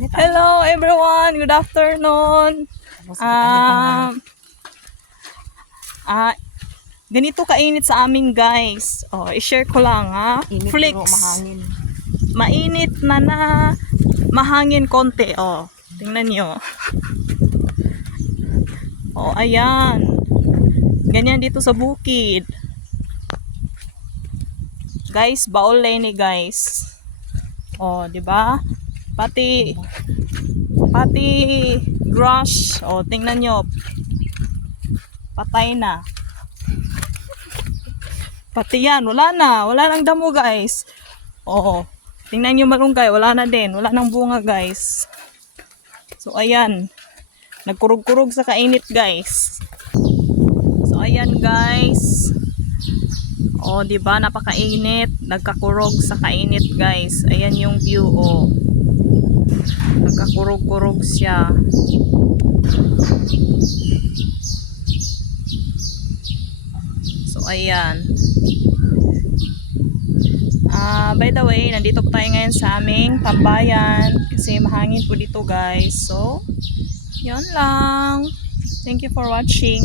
Hello everyone, good afternoon. Ganito kainit sa amin guys. I-share ko lang ha. Init Flix. pero mahangin. Mainit na mahangin konti. Tingnan nyo. Ayan. Ganyan dito sa bukid. Guys, baol ni guys. Di ba? Pati grass, tingnan nyo. Patay na. Pati yan, wala nang damo guys. Tingnan nyo malunggay, wala na din, wala nang bunga guys. So ayan, nagkurog-kurog sa kainit guys. So ayan guys. Di ba napakainit, nagkakurog sa kainit guys. Ayan yung view nagkakurog-kurog siya. So ayan. By the way, nandito po tayo ngayon sa aming tambayan kasi mahangin po dito guys. So, yun lang. Thank you for watching.